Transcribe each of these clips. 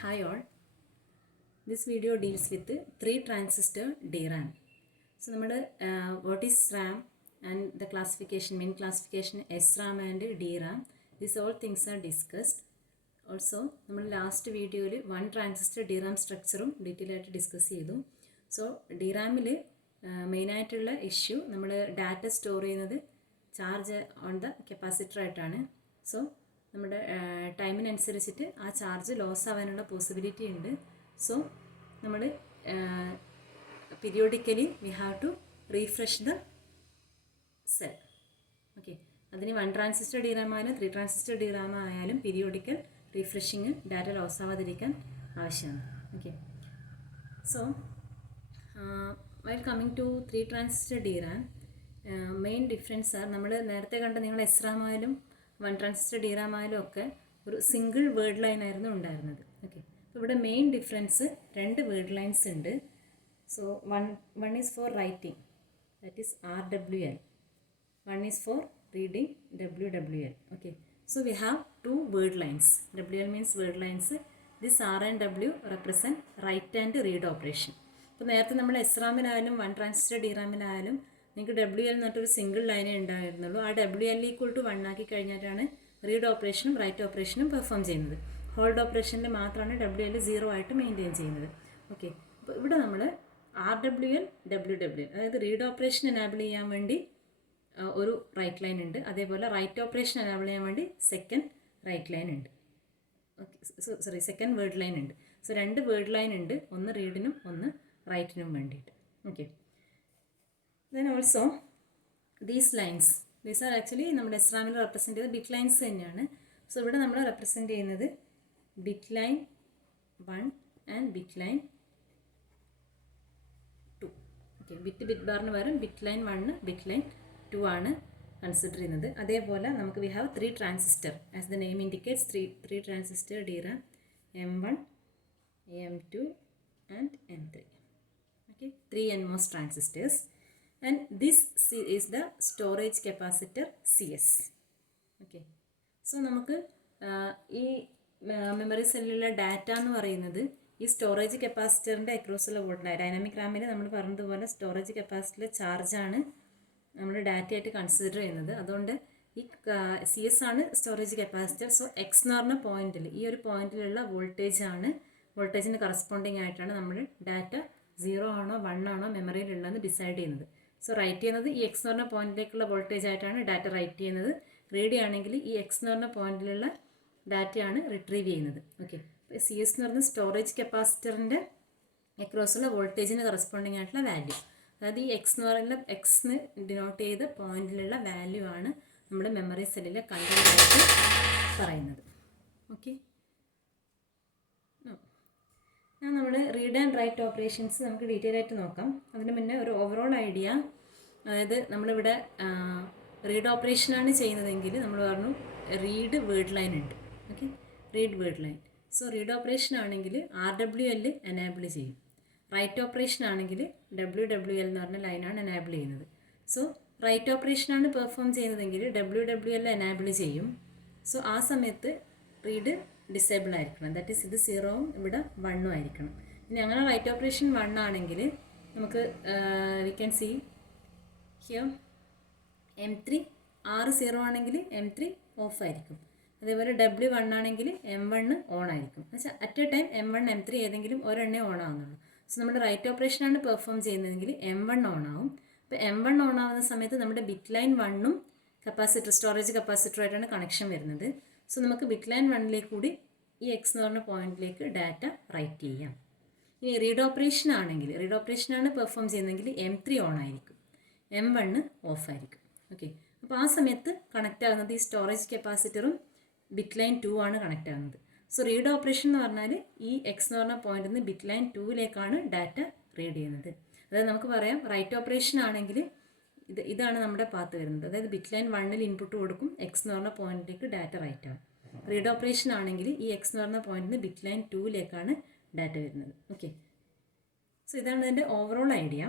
Hi all. This video deals with 3 transistor DRAM. So, what is RAM and the classification, main classification SRAM and DRAM. These all things are discussed. Also, last video 1 transistor DRAM structure detail discuss. So, DRAM main issue data store charge on the capacitor. So, നമ്മുടെ ടൈമിനനുസരിച്ചിട്ട് ആ charge loss ആവാനുള്ള possibility ഉണ്ട്. So നമ്മൾ periodically we have to refresh the cell. Okay, അതിന് 1 transistor DRAM ആയാലും 3 transistor DRAM ആയാലും periodical refreshing data loss ആവാതിരിക്കാൻ ആവശ്യമാണ്. Okay, so while coming to 3 transistor DRAM, main difference are നമ്മൾ നേരത്തെ കണ്ട നിങ്ങൾ SRAM ആയാലും 1 ട്രാൻസിസ്റ്റർ DRAM ആയാലും ഒക്കെ ഒരു സിംഗിൾ വേർഡ് ലൈൻ ആയിരുന്നു ഉണ്ടായിരുന്നത്. ഓക്കെ, അപ്പോൾ ഇവിടെ മെയിൻ ഡിഫറൻസ് 2 വേർഡ് ലൈൻസ് ഉണ്ട്. So one is for writing, that is RWL. One is for reading WWL. Okay, so we have 2 word lines. WL means word lines. This R and W represent write and read operation. അപ്പോൾ നേരത്തെ നമ്മൾ SRAM-ലായാലും 1 transistor DRAM-ലായാലും നിങ്ങൾക്ക് WL എന്നിട്ടൊരു single ലൈനേ ഉണ്ടായിരുന്നുള്ളൂ. ആ WL = 1 ആക്കി കഴിഞ്ഞിട്ടാണ് read ഓപ്പറേഷനും right ഓപ്പറേഷനും perform ചെയ്യുന്നത്. ഹോൾഡ് ഓപ്പറേഷനിൽ മാത്രമാണ് WL 0 ആയിട്ട് മെയിൻറ്റെയിൻ ചെയ്യുന്നത്. ഓക്കെ, അപ്പോൾ ഇവിടെ നമ്മൾ RWL WWL, അതായത് റീഡ് ഓപ്പറേഷൻ എനാബിൾ ചെയ്യാൻ വേണ്ടി ഒരു റൈറ്റ് ലൈൻ ഉണ്ട്, അതേപോലെ റൈറ്റ് ഓപ്പറേഷൻ എനാബിൾ ചെയ്യാൻ വേണ്ടി സെക്കൻഡ് റൈറ്റ് ലൈൻ ഉണ്ട്. ഓക്കെ, സെക്കൻഡ് വേർഡ് ലൈൻ ഉണ്ട്. സോ 2 വേർഡ് ലൈൻ ഉണ്ട്, ഒന്ന് റീഡിനും ഒന്ന് റൈറ്റിനും വേണ്ടിയിട്ട്. Okay, then also these lines, these are actually നമ്മുടെ SRAM-ൽ റെപ്രസെൻറ്റ് ചെയ്ത ബിറ്റ് ലൈൻസ് തന്നെയാണ്. സോ ഇവിടെ നമ്മൾ റെപ്രസെൻറ്റ് ചെയ്യുന്നത് bit line 1 and bit line 2. Okay, bit ബാറിന് പകരം ബിറ്റ് ലൈൻ 1 ബിറ്റ് ലൈൻ 2 ആണ് കൺസിഡർ ചെയ്യുന്നത്. അതേപോലെ നമുക്ക് we have 3 transistor, as the name indicates 3 transistor DRAM, M1, M2 and M3. Okay, 3 NMOS transistors. And this is the storage capacitor CS. Okay, so നമുക്ക് ഈ memory സെല്ലിലുള്ള data എന്ന് പറയുന്നത് ഈ storage കപ്പാസിറ്ററിൻ്റെ അക്രോസുള്ള voltage, dynamic റാമിൽ നമ്മൾ പറഞ്ഞതുപോലെ സ്റ്റോറേജ് കപ്പാസിറ്ററിലെ ചാർജാണ് നമ്മൾ data ആയിട്ട് consider ചെയ്യുന്നത്. അതുകൊണ്ട് ഈ CS ആണ് സ്റ്റോറേജ് കപ്പാസിറ്റർ. സോ X എന്ന് പറഞ്ഞ പോയിന്റിൽ, ഈ ഒരു പോയിന്റിലുള്ള വോൾട്ടേജിന് കറസ്പോണ്ടിങ് ആയിട്ടാണ് നമ്മൾ ഡാറ്റ 0 ആണോ 1 ആണോ മെമ്മറിയിലുള്ളതെന്ന് ഡിസൈഡ് ചെയ്യുന്നത്. സോ റൈറ്റ് ചെയ്യുന്നത് ഈ X എന്ന് പറഞ്ഞ പോയിന്റിലേക്കുള്ള വോൾട്ടേജ് ആയിട്ടാണ് ഡാറ്റ റൈറ്റ് ചെയ്യുന്നത്. റീഡ് ചെയ്യുകയാണെങ്കിൽ ഈ X എന്ന് പറഞ്ഞ പോയിന്റിലുള്ള ഡാറ്റയാണ് റിട്രീവ് ചെയ്യുന്നത്. ഓക്കെ, CS എന്ന് പറയുന്നത് സ്റ്റോറേജ് കപ്പാസിറ്ററിൻ്റെ അക്രോസുള്ള വോൾട്ടേജിന് കറസ്പോണ്ടിങ് ആയിട്ടുള്ള വാല്യൂ, അതായത് ഈ X എന്ന് പറയുന്ന Xന്ന് ഡിനോട്ട് ചെയ്ത പോയിന്റിലുള്ള വാല്യൂ ആണ് നമ്മുടെ മെമ്മറി സെല്ലിലെ കണ്ടന്റ് ആയിട്ട് പറയുന്നത്. ഓക്കെ, നമ്മൾ റീഡ് ആൻഡ് റൈറ്റ് ഓപ്പറേഷൻസ് നമുക്ക് ഡീറ്റെയിൽ ആയിട്ട് നോക്കാം. അതിന് മുന്നേ ഒരു ഓവറോൾ ഐഡിയ, അതായത് നമ്മളിവിടെ റീഡ് ഓപ്പറേഷനാണ് ചെയ്യുന്നതെങ്കിൽ നമ്മൾ പറഞ്ഞു റീഡ് വേർഡ് ലൈൻ ഉണ്ട്. Okay, read word line. So read operation ആണെങ്കിൽ RWL എനാബിൾ ചെയ്യും. റൈറ്റ് ഓപ്പറേഷൻ ആണെങ്കിൽ WWL എന്ന് പറഞ്ഞ ലൈനാണ് എനാബിൾ ചെയ്യുന്നത്. സോ റൈറ്റ് ഓപ്പറേഷനാണ് പെർഫോം ചെയ്യുന്നതെങ്കിൽ WWL എനാബിൾ ചെയ്യും. സോ ആ സമയത്ത് റീഡ് ഡിസേബിൾ ആയിരിക്കണം, ദാറ്റ് ഈസ് ഇത് 0-ഉം ഇവിടെ 1-ഉം ആയിരിക്കണം. ഇനി അങ്ങനെ റൈറ്റ് ഓപ്പറേഷൻ 1 ആണെങ്കിൽ നമുക്ക് we can see here M3 R0 ആണെങ്കിൽ M3 ഓഫ് ആയിരിക്കും. അതേപോലെ W1 ആണെങ്കിൽ M1 ഓൺ ആയിരിക്കും. എന്നുവെച്ചാൽ at A time M1 M3 ഏതെങ്കിലും ഒരെണ്ണേ ഓൺ ആവുന്നുള്ളൂ. സോ നമ്മുടെ റൈറ്റ് ഓപ്പറേഷനാണ് പെർഫോം ചെയ്യുന്നതെങ്കിൽ M1 ഓൺ ആവും. അപ്പോൾ M1 ഓൺ ആവുന്ന സമയത്ത് നമ്മുടെ ബിറ്റ് ലൈൻ 1-ഉം കപ്പാസിറ്റർ, സ്റ്റോറേജ് കപ്പാസിറ്ററുമായിട്ടാണ് കണക്ഷൻ വരുന്നത്. സോ നമുക്ക് ബിറ്റ് ലൈൻ 1-ലേക്ക് കൂടി ഈ X എന്ന് പറഞ്ഞ പോയിന്റിലേക്ക് ഡാറ്റ റൈറ്റ് ചെയ്യാം. ഇനി റീഡ് ഓപ്പറേഷനാണ് പെർഫോം ചെയ്യുന്നതെങ്കിൽ M3 ഓൺ ആയിരിക്കും, M1 ഓഫ് ആയിരിക്കും. ഓക്കെ, അപ്പോൾ ആ സമയത്ത് കണക്റ്റ് ആകുന്നത് ഈ സ്റ്റോറേജ് കപ്പാസിറ്ററും ബിറ്റ് ലൈൻ 2 ആണ് കണക്റ്റ് ആകുന്നത്. സോ റീഡ് ഓപ്പറേഷൻ എന്ന് പറഞ്ഞാൽ ഈ X എന്ന് പറഞ്ഞ പോയിന്റിൽ നിന്ന് ബിറ്റ് ലൈൻ 2-ലേക്കാണ് ഡാറ്റ റീഡ് ചെയ്യുന്നത്. അതായത് നമുക്ക് പറയാം റൈറ്റ് ഓപ്പറേഷൻ ആണെങ്കിൽ ഇതാണ് നമ്മുടെ പാത്ത് വരുന്നത്. അതായത് ബിറ്റ് ലൈൻ 1-ൽ ഇൻപുട്ട് കൊടുക്കും, X എന്ന് പറഞ്ഞ പോയിന്റിലേക്ക് ഡാറ്റ റൈറ്റ് ആവും. റീഡ് ഓപ്പറേഷൻ ആണെങ്കിൽ ഈ X എന്ന് പറഞ്ഞ പോയിന്റിൽ നിന്ന് ബിറ്റ് ലൈൻ 2-ലേക്കാണ് ഡാറ്റ വരുന്നത്. ഓക്കെ, സോ ഇതാണ് ഇതിൻ്റെ ഓവറോൾ ഐഡിയ.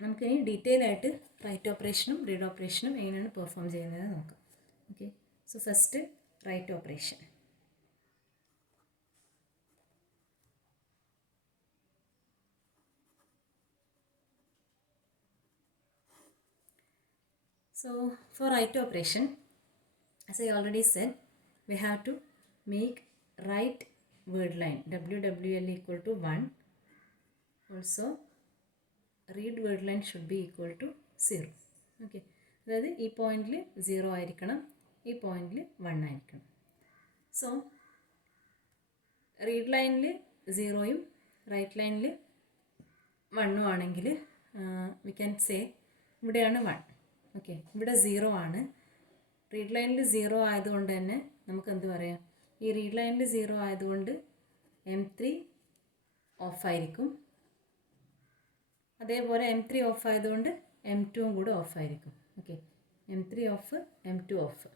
നമുക്കിനി ഡീറ്റെയിൽ ആയിട്ട് റൈറ്റ് ഓപ്പറേഷനും റീഡ് ഓപ്പറേഷനും എങ്ങനെയാണ് പെർഫോം ചെയ്യുന്നത് നോക്കാം. Okay, so first write operation. So for write operation, as I already said, we have to make write word line WWL equal to 1. Also read word line should be equal to 0. Okay, അതായത് ഈ പോയിന്റിൽ 0 ആയിരിക്കണം, ഈ പോയിന്റിൽ 1 ആയിരിക്കണം. So read ലൈനിൽ 0യും right ലൈനിൽ 1ഉം ആണെങ്കിൽ വി ക്യാൻ സേ ഇവിടെയാണ് 1. ഓക്കെ, ഇവിടെ 0 ആണ്. റീഡ് ലൈനിൽ 0 ആയതുകൊണ്ട് തന്നെ നമുക്ക് എന്ത് പറയാം, ഈ റീഡ് ലൈനിൽ 0 ആയതുകൊണ്ട് M3 ഓഫായിരിക്കും. അതേപോലെ M3 ഓഫ് ആയതുകൊണ്ട് M2ഉം കൂടെ ഓഫായിരിക്കും. Okay, M3 off, M2 off.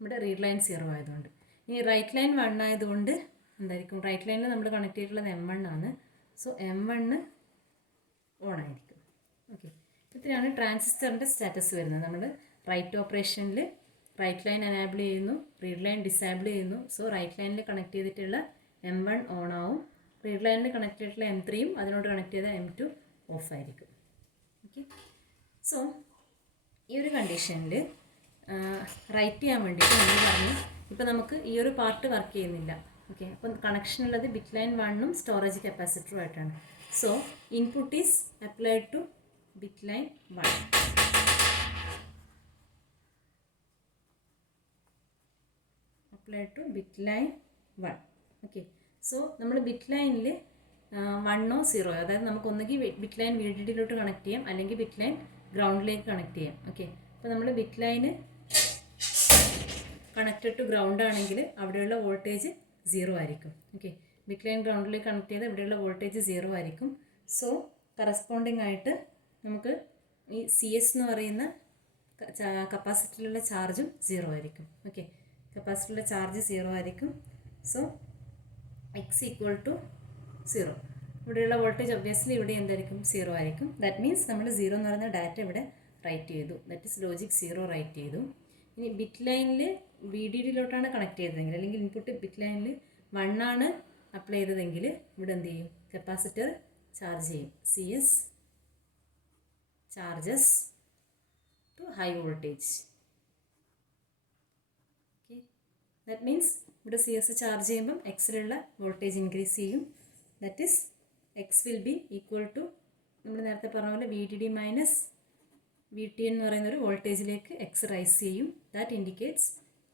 ഇവിടെ റീഡ് ലൈൻ 0 ആയതുകൊണ്ട്. ഇനി റൈറ്റ് ലൈൻ 1 ആയതുകൊണ്ട് എന്തായിരിക്കും, റൈറ്റ് ലൈനിൽ നമ്മൾ കണക്ട് ചെയ്തിട്ടുള്ളത് M1 ആണ്. സോ M1 ഓൺ ആയിരിക്കും. ഓക്കെ, ഇത്രയാണ് ട്രാൻസിസ്റ്ററിൻ്റെ സ്റ്റാറ്റസ് വരുന്നത്. നമ്മൾ റൈറ്റ് ഓപ്പറേഷനിൽ റൈറ്റ് ലൈൻ എനാബിൾ ചെയ്യുന്നു, റീഡ് ലൈൻ ഡിസേബിൾ ചെയ്യുന്നു. സോ റൈറ്റ് ലൈനിൽ കണക്ട് ചെയ്തിട്ടുള്ള M1 ഓൺ ആവും, റീഡ് ലൈനിൽ കണക്ട് ചെയ്തിട്ടുള്ള M3യും അതിനോട് കണക്ട് ചെയ്ത M2 ഓഫ് ആയിരിക്കും. ഓക്കെ, സോ ഈ ഒരു കണ്ടീഷനിൽ റൈറ്റ് ചെയ്യാൻ വേണ്ടിയിട്ട് നമ്മൾ പറഞ്ഞു, ഇപ്പോൾ നമുക്ക് ഈ ഒരു പാർട്ട് വർക്ക് ചെയ്യുന്നില്ല. ഓക്കെ, അപ്പം കണക്ഷൻ ഉള്ളത് ബിറ്റ് ലൈൻ 1ഉം സ്റ്റോറേജ് കപ്പാസിറ്ററും ആയിട്ടാണ്. So input is applied two bit line 1. Applied two bit line 1. Okay, so നമ്മൾ ബിറ്റ് ലൈനിൽ 1ഓ 0ഓ, അതായത് നമുക്ക് ഒന്നുകിൽ ബിറ്റ് ലൈൻ VDD-ലോട്ട് കണക്ട് ചെയ്യാം, അല്ലെങ്കിൽ ബിറ്റ് ലൈൻ ഗ്രൗണ്ടിലേക്ക് കണക്ട് ചെയ്യാം. ഓക്കെ, അപ്പോൾ നമ്മൾ ബിറ്റ് ലൈന് കണക്റ്റഡ് ടു ഗ്രൗണ്ട് ആണെങ്കിൽ അവിടെയുള്ള വോൾട്ടേജ് 0 ആയിരിക്കും. ഓക്കെ, ബിറ്റ് ലൈൻ ഗ്രൗണ്ടിലേക്ക് കണക്ട് ചെയ്ത് ഇവിടെയുള്ള വോൾട്ടേജ് 0 ആയിരിക്കും. സോ കറസ്പോണ്ടിങ് ആയിട്ട് നമുക്ക് ഈ CS എന്ന് പറയുന്ന കപ്പാസിറ്ററിലുള്ള ചാർജും 0 ആയിരിക്കും. ഓക്കെ, കപ്പാസിറ്ററിലുള്ള ചാർജ് 0 ആയിരിക്കും. So X equal to 0. ഇവിടെയുള്ള വോൾട്ടേജ് ഒബ്വിയസ്ലി ഇവിടെ എന്തായിരിക്കും, 0 ആയിരിക്കും. ദാറ്റ് മീൻസ് നമ്മൾ 0 എന്ന് പറയുന്ന ഡാറ്റ ഇവിടെ റൈറ്റ് ചെയ്തു. ദാറ്റ് ഇസ് ലോജിക് 0 റൈറ്റ് ചെയ്തു. ഇനി ബിറ്റ് ലൈനിൽ VDD-ലോട്ടാണ് കണക്ട് ചെയ്തതെങ്കിൽ, അല്ലെങ്കിൽ ഇൻപുട്ട് ബിറ്റ് ലൈനിൽ 1 ആണ് അപ്ലൈ ചെയ്തതെങ്കിൽ ഇവിടെ എന്ത് ചെയ്യും, കപ്പാസിറ്റർ ചാർജ് ചെയ്യും. CS charges to high voltage. Okay, that means ഇവിടെ CS ചാർജ് ചെയ്യുമ്പം എക്സിലുള്ള വോൾട്ടേജ് ഇൻക്രീസ് ചെയ്യും. That is X will be equal to നമ്മൾ നേരത്തെ പറഞ്ഞ പോലെ VDD മൈനസ് VT എന്ന് പറയുന്നൊരു വോൾട്ടേജിലേക്ക് X റൈസ് ചെയ്യും. That indicates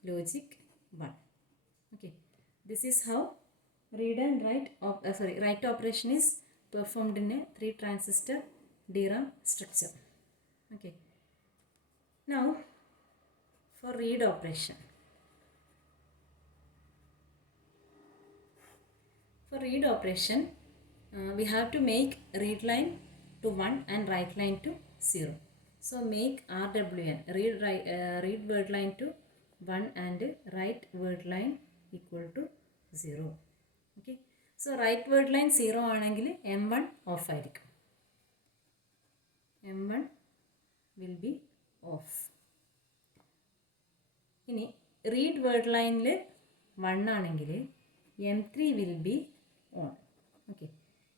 logic 1. Okay, this is how read and write operation is performed in a 3 transistor DRAM structure. Okay, now for read operation. For read operation, we have to make read line to 1 and write line to 0. So make RWN, read word line to 1 and write word line equal to 0. Okay, so write word line 0 ആണെങ്കിൽ M1 of ആയിരിക്കും. M1 will be off. ഇനി read word ലൈനിൽ 1 ആണെങ്കിൽ M3 will be on. Okay,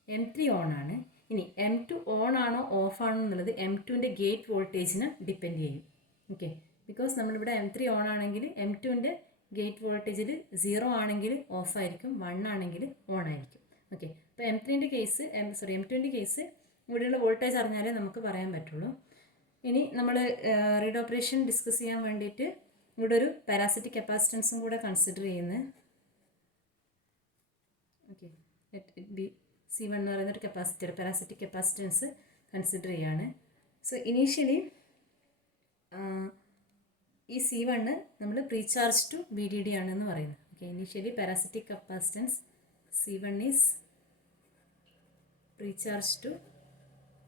M3 on ആണ്. ഇനി M2 on ആണോ of ആണോ എന്നുള്ളത് M2ൻ്റെ ഗേറ്റ് വോൾട്ടേജിന് ഡിപ്പെൻഡ് ചെയ്യും. ഓക്കെ, ബിക്കോസ് നമ്മളിവിടെ M3 ഓൺ ആണെങ്കിൽ M2ൻ്റെ ഗേറ്റ് വോൾട്ടേജിൽ 0 ആണെങ്കിൽ ഓഫ് ആയിരിക്കും, 1 ആണെങ്കിൽ ഓൺ ആയിരിക്കും. ഓക്കെ, അപ്പോൾ M3ൻ്റെ കേസ് M2ൻ്റെ കേസ് ഇവിടെയുള്ള വോൾട്ടേജ് അറിഞ്ഞാലേ നമുക്ക് പറയാൻ പറ്റുള്ളൂ. ഇനി നമ്മൾ റീഡ് ഓപ്പറേഷൻ ഡിസ്കസ് ചെയ്യാൻ വേണ്ടിയിട്ട് ഇവിടെ ഒരു പാരാസിറ്റിക് കപ്പാസിറ്റൻസും കൂടെ കൺസിഡർ ചെയ്യുന്നത്. ഓക്കെ, ഇറ്റ് ബി C1 എന്ന് പറയുന്നൊരു കപ്പാസിറ്റർ, പാരാസിറ്റിക് കപ്പാസിറ്റൻസ് കൺസിഡർ ചെയ്യാണ്. സോ ഇനീഷ്യലി ഈ C1 നമ്മൾ പ്രീചാർജ് ടു VDD ആണെന്ന് പറയുന്നത്. Okay, initially parasitic capacitance C1 is precharge to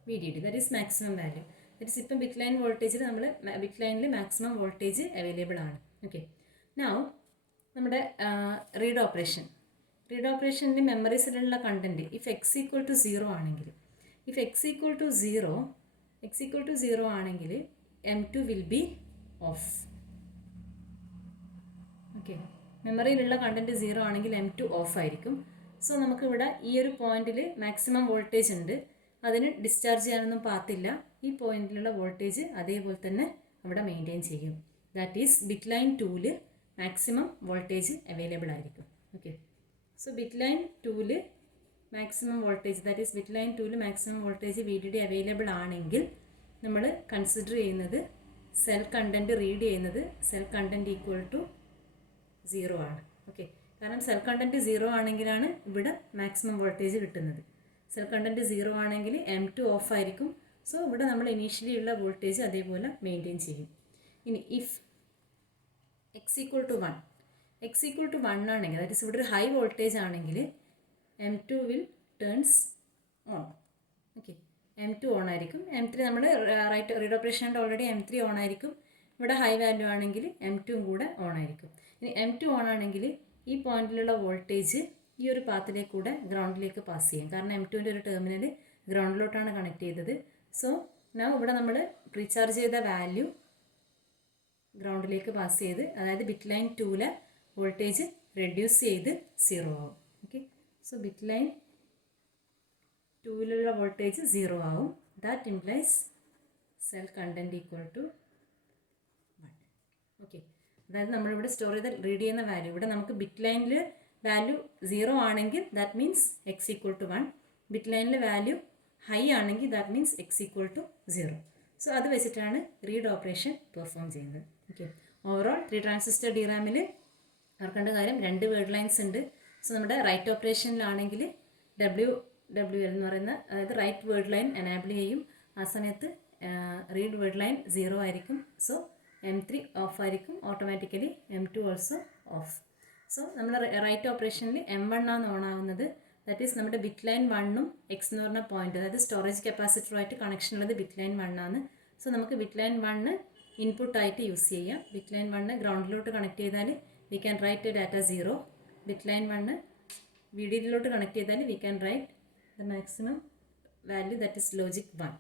VDD, that is maximum value. That is ഇപ്പം ബിറ്റ് ലൈൻ വോൾട്ടേജിൽ നമ്മൾ ബിറ്റ് ലൈനിൽ മാക്സിമം വോൾട്ടേജ് അവൈലബിൾ ആണ്. ഓക്കെ, നൗ നമ്മുടെ റീഡ് ഓപ്പറേഷൻ്റെ മെമ്മറീസിലുള്ള content if X equal to 0 ആണെങ്കിൽ, ഇഫ് X ഈക്വൽ ടു 0 ആണെങ്കിൽ M2 will be off. Okay, മെമ്മറിയിലുള്ള content 0 ആണെങ്കിൽ M2 ഓഫ് ആയിരിക്കും. സോ നമുക്കിവിടെ ഈ ഒരു പോയിന്റിൽ മാക്സിമം വോൾട്ടേജ് ഉണ്ട്, അതിന് ഡിസ്ചാർജ് ചെയ്യാനൊന്നും പാത്തില്ല. ഈ പോയിന്റിലുള്ള വോൾട്ടേജ് അതേപോലെ തന്നെ അവിടെ മെയിൻറ്റെയിൻ ചെയ്യും. ദാറ്റ് ഈസ് ബിറ്റ് ലൈൻ 2-ൽ മാക്സിമം വോൾട്ടേജ് അവൈലബിൾ ആയിരിക്കും. ഓക്കെ, സോ ബിറ്റ് ലൈൻ 2-ൽ maximum voltage, that is bit line 2-ൽ മാക്സിമം വോൾട്ടേജ് VDD അവൈലബിൾ ആണെങ്കിൽ നമ്മൾ കൺസിഡർ ചെയ്യുന്നത് സെൽ കണ്ടൻറ്റ് റീഡ് ചെയ്യുന്നത് സെൽ കണ്ടൻറ്റ് ഈക്വൽ ടു 0 ആണ്. ഓക്കെ, കാരണം സെൽ കണ്ടൻറ്റ് 0 ആണെങ്കിലാണ് ഇവിടെ മാക്സിമം വോൾട്ടേജ് കിട്ടുന്നത്. സെൽ കണ്ടൻറ്റ് 0 ആണെങ്കിൽ M2 ഓഫ് ആയിരിക്കും. സോ ഇവിടെ നമ്മൾ ഇനീഷ്യലി ഉള്ള വോൾട്ടേജ് അതേപോലെ മെയിൻറ്റെയിൻ ചെയ്യും. ഇനി ഇഫ് x ഈക്വൽ ടു 1 ആണെങ്കിൽ, ദാറ്റ് ഈസ് ഇവിടെ ഒരു ഹൈ വോൾട്ടേജ് ആണെങ്കിൽ M2 will turns on. Okay, M2 on ആയിരിക്കും. M3 നമ്മൾ റീഡ് ഓപ്പറേഷൻ ആയിട്ട് ഓൾറെഡി M3 ഓൺ ആയിരിക്കും. ഇവിടെ ഹൈ വാല്യൂ ആണെങ്കിൽ M2 കൂടെ ഓൺ ആയിരിക്കും. ഇനി M2 ഓൺ ആണെങ്കിൽ ഈ പോയിന്റിലുള്ള വോൾട്ടേജ് ഈ ഒരു പാത്തിലേക്ക് കൂടെ ഗ്രൗണ്ടിലേക്ക് പാസ് ചെയ്യും. കാരണം M2ൻ്റെ ഒരു ടെർമിനൽ ഗ്രൗണ്ടിലോട്ടാണ് കണക്ട് ചെയ്തത്. സോ നൗ ഇവിടെ നമ്മൾ റീചാർജ് ചെയ്ത വാല്യൂ ഗ്രൗണ്ടിലേക്ക് പാസ് ചെയ്ത്, അതായത് ബിറ്റ് ലൈൻ 2-ലെ വോൾട്ടേജ് റെഡ്യൂസ് ചെയ്ത് 0 ആവും. ഓക്കെ, സോ ബിറ്റ് ലൈൻ 2-ലുള്ള വോൾട്ടേജ് 0 ആവും. That implies cell content equal to 1. Okay, അതായത് നമ്മളിവിടെ സ്റ്റോർ ചെയ്ത് റീഡ് ചെയ്യുന്ന വാല്യൂ, ഇവിടെ നമുക്ക് ബിറ്റ് ലൈനിൽ വാല്യൂ 0 ആണെങ്കിൽ that means x equal to 1. Bit ലൈനിൽ വാല്യൂ ഹൈ ആണെങ്കിൽ that means x equal to 0. So അത് വെച്ചിട്ടാണ് റീഡ് ഓപ്പറേഷൻ പെർഫോം ചെയ്യുന്നത്. ഓക്കെ, ഓവറോൾ 3 ട്രാൻസിസ്റ്റർ DRAM-ൽ ഓർക്കേണ്ട കാര്യം 2 വേർഡ് ലൈൻസ് ഉണ്ട്. സോ നമ്മുടെ റൈറ്റ് ഓപ്പറേഷനിലാണെങ്കിൽ WL എന്ന് പറയുന്ന, അതായത് റൈറ്റ് വേർഡ് ലൈൻ എനാബിൾ ചെയ്യും. ആ സമയത്ത് റീഡ് വേർഡ് ലൈൻ 0 ആയിരിക്കും. സോ M3 ഓഫ് ആയിരിക്കും, automatically M2 also off. So നമ്മൾ റൈറ്റ് ഓപ്പറേഷനിൽ M1 ആണ് ഓൺ ആവുന്നത്. ദാറ്റ് ഈസ് നമ്മുടെ ബിറ്റ് ലൈൻ 1-ഉം X എന്ന് പറഞ്ഞ പോയിന്റ്, അതായത് സ്റ്റോറേജ് കപ്പാസിറ്ററുമായിട്ട് കണക്ഷൻ ഉള്ളത് ബിറ്റ് ലൈൻ 1 ആണ്. സോ നമുക്ക് ബിറ്റ് ലൈൻ 1 ഇൻപുട്ടായിട്ട് യൂസ് ചെയ്യാം. ബിറ്റ് ലൈൻ 1 ഗ്രൗണ്ടിലോട്ട് കണക്ട് ചെയ്താൽ we can write data 0. Bit line 1 VDD-ലോട്ട് കണക്ട് ചെയ്താൽ we can write the maximum value, that is logic 1.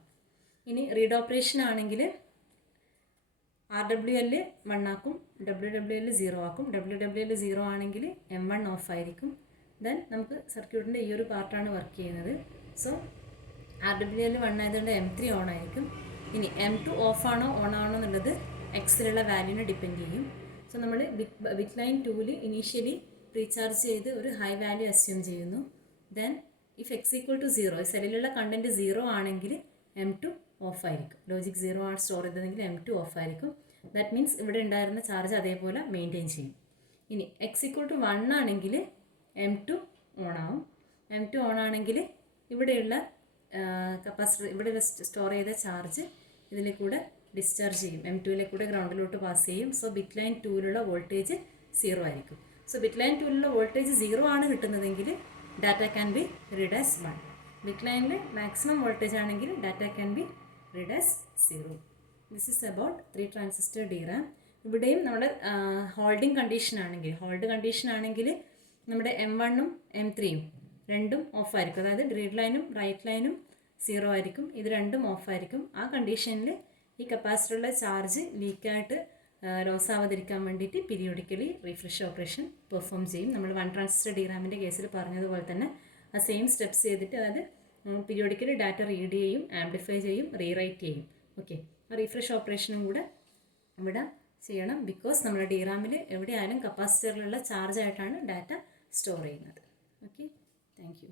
ഇനി റീഡ് ഓപ്പറേഷൻ ആണെങ്കിൽ RWL 1 ആക്കും, WWL 0 ആക്കും. WWL 0 ആണെങ്കിൽ M1 ഓഫ് ആയിരിക്കും. ദെൻ നമുക്ക് സർക്യൂട്ടിൻ്റെ ഈ ഒരു പാർട്ടാണ് വർക്ക് ചെയ്യുന്നത്. സോ RWL 1 ആയതുകൊണ്ട് M3 ഓൺ ആയിരിക്കും. ഇനി M2 ഓഫ് ആണോ ഓൺ ആണോ എന്നുള്ളത് Xലുള്ള വാല്യൂവിനെ ഡിപ്പെൻഡ് ചെയ്യും. സോ നമ്മൾ ബിറ്റ് ലൈൻ 2-ൽ ഇനീഷ്യലി റീചാർജ് ചെയ്ത് ഒരു ഹൈ വാല്യൂ അസ്യൂം ചെയ്യുന്നു. Then if X equal to 0, സെല്ലിലുള്ള കണ്ടൻറ്റ് 0 ആണെങ്കിൽ M2 ഓഫ് ആയിരിക്കും. ലോജിക് 0 ആണ് സ്റ്റോർ ചെയ്തതെങ്കിൽ M2 ഓഫ് ആയിരിക്കും. ദാറ്റ് മീൻസ് ഇവിടെ ഉണ്ടായിരുന്ന ചാർജ് അതേപോലെ മെയിൻറ്റെയിൻ ചെയ്യും. ഇനി X ഈക്വൽ ടു 1 ആണെങ്കിൽ M2 ഓൺ ആവും. M2 ഓൺ ആണെങ്കിൽ ഇവിടെയുള്ള കപ്പാസിറ്റർ, ഇവിടെ സ്റ്റോർ ചെയ്ത ചാർജ് ഇതിലെ കൂടെ ഡിസ്ചാർജ് ചെയ്യും. M2-ലെ കൂടെ ഗ്രൗണ്ടിലോട്ട് പാസ് ചെയ്യും. സോ ബിറ്റ് ലൈൻ 2-ലുള്ള വോൾട്ടേജ് 0 ആയിരിക്കും. സോ ബിറ്റ് ലൈൻ 2-ലുള്ള വോൾട്ടേജ് 0 ആണ് കിട്ടുന്നതെങ്കിൽ data can be read as 1. Bit ലൈനിൽ മാക്സിമം വോൾട്ടേജ് ആണെങ്കിൽ data can be read as 0. This is about 3 transistor DRAM. ഇവിടെയും നമ്മുടെ ഹോൾഡിംഗ് കണ്ടീഷൻ ആണെങ്കിൽ നമ്മുടെ M1-ഉം M3-യും രണ്ടും ഓഫ് ആയിരിക്കും. അതായത് റീഡ് ലൈനും റൈറ്റ് ലൈനും 0 ആയിരിക്കും. ഇത് രണ്ടും ഓഫ് ആയിരിക്കും. ആ കണ്ടീഷനിൽ ഈ കപ്പാസിറ്ററിലെ ചാർജ് ലീക്കായിട്ട് ലോസ് ആവാതിരിക്കാൻ വേണ്ടിയിട്ട് പീരിയോഡിക്കലി റീഫ്രഷ് ഓപ്പറേഷൻ പെർഫോം ചെയ്യും. നമ്മൾ 1 ട്രാൻസിസ്റ്റർ DRAM-ൻ്റെ കേസിൽ പറഞ്ഞതുപോലെ തന്നെ ആ സെയിം സ്റ്റെപ്സ് ചെയ്തിട്ട്, അതായത് പീരിയോഡിക്കലി ഡാറ്റ റീഡ് ചെയ്യും, ആംപ്ലിഫൈ ചെയ്യും, റീറൈറ്റ് ചെയ്യും. ഓക്കെ, ആ റീഫ്രഷ് ഓപ്പറേഷനും കൂടെ ഇവിടെ ചെയ്യണം. ബിക്കോസ് നമ്മുടെ DRAM-ൽ എവിടെയായാലും കപ്പാസിറ്ററിലുള്ള ചാർജ് ആയിട്ടാണ് ഡാറ്റ സ്റ്റോർ ചെയ്യുന്നത്. Okay, thank you.